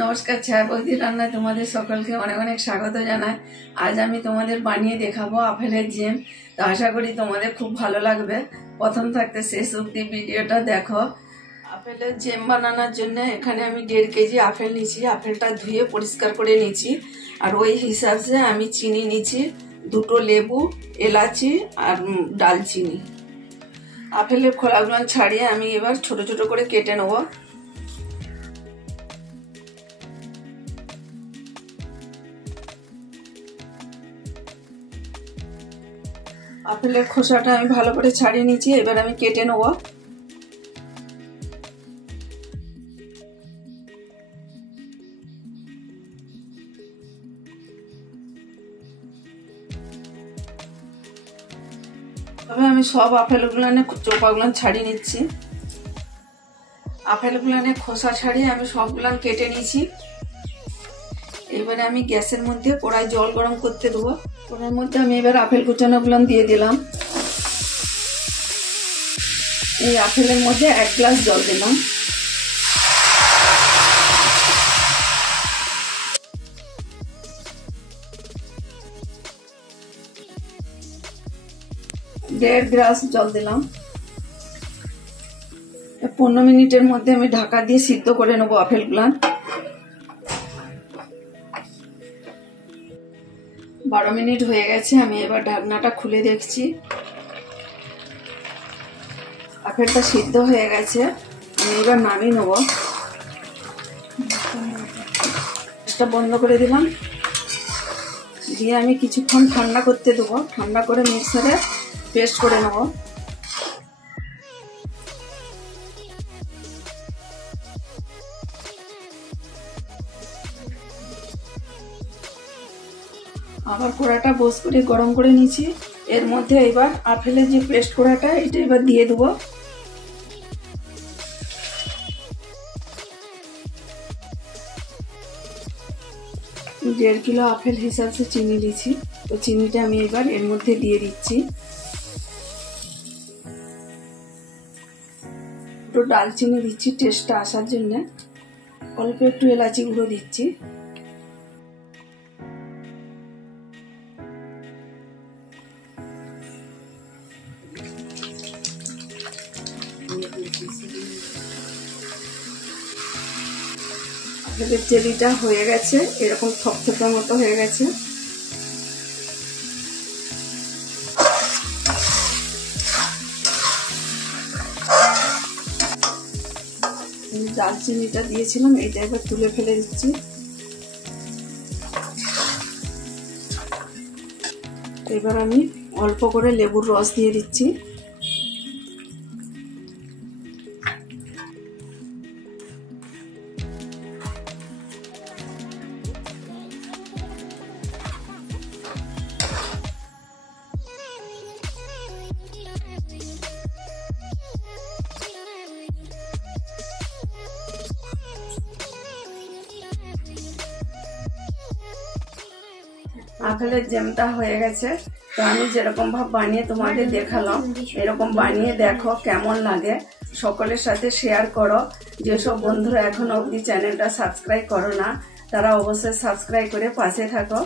নমস্কার, ছায়া বৌদি রান্নায় তোমাদের সকলকে অনেক অনেক স্বাগত জানাই। আজ আমি তোমাদের বানিয়ে দেখাবো আপেলের জ্যাম। তো আশা করি তোমাদের খুব ভালো লাগবে। প্রথম থাকতে শেষ অবধি ভিডিওটা দেখো। আপেলের জ্যাম বানানোর জন্য এখানে আমি 1.5 কেজি আপেল নিয়েছি। আপেলটা ধুয়ে পরিষ্কার করে নিয়েছি। আর ওই হিসাবে আমি চিনি নিয়েছি, 2টো লেবু, এলাচি আর ডালচিনি। আপেলের খোলাগুলো ছাড়িয়ে আমি এবার ছোট ছোট করে কেটে নেবো। আপেলের খোসাটা আমি ভালো করে ছাড়িয়ে নিয়েছি, এবার আমি কেটে নেব। তবে আমি সব আপেলগুলো চোপাগুলো ছাড়িয়ে নিচ্ছি। আপেলগুলো খোসা ছাড়িয়ে আমি সবগুলো কেটে নিয়েছি। এবারে আমি গ্যাসের মধ্যে কড়াই জল গরম করতে দেবো। কড়াইয়ের মধ্যে আমি এবার আপেল কুচানোগুলো দিয়ে দিলাম। এই আপেলের মধ্যে 1 গ্লাস জল দিলাম। দেড় গ্লাস জল দিলাম। 15 মিনিটের মধ্যে আমি ঢাকা দিয়ে সিদ্ধ করে নেবো আপেলগুলো। 12 মিনিট হয়ে গেছে, আমি এবার ঢাকনাটা খুলে দেখছি। আপেলটা সিদ্ধ হয়ে গেছে, আমি এবার নামিয়ে নেব। গ্যাসটা বন্ধ করে দিলাম, দিয়ে আমি কিছুক্ষণ ঠান্ডা করতে দেবো। ঠান্ডা করে মিক্সারে পেস্ট করে নেব। আবার কড়াটা বস করে গরম করে নিয়েছি। এর মধ্যে এবার আপেলের যে পেস্ট করাটা এটা এবার দিয়ে দেবো। দেড় কিলো আপেল হিসাবে চিনি দিয়েছি, তো চিনিটা আমি এবার এর মধ্যে দিয়ে দিচ্ছি। একটু ডালচিনি দিচ্ছি টেস্টটা আসার জন্য, অল্প একটু এলাচি গুঁড়ো দিচ্ছি। আপেলের জেলিটা হয়ে গেছে, এরকম থপথপের মতো হয়ে গেছে। দারচিনিটা দিয়েছিলাম, এইটা এবার তুলে ফেলে দিচ্ছি। এবার আমি অল্প করে লেবুর রস দিয়ে দিচ্ছি। আপেলের জ্যামটা হয়ে গেছে, তো আমি যেরকম ভাবে বানিয়ে তোমাদের দেখালাম, এরকম বানিয়ে দেখো কেমন লাগে। সকলের সাথে শেয়ার করো। যেসব বন্ধুরা এখনো অবধি চ্যানেলটা সাবস্ক্রাইব করো না, তারা অবশ্যই সাবস্ক্রাইব করে পাশে থাকো।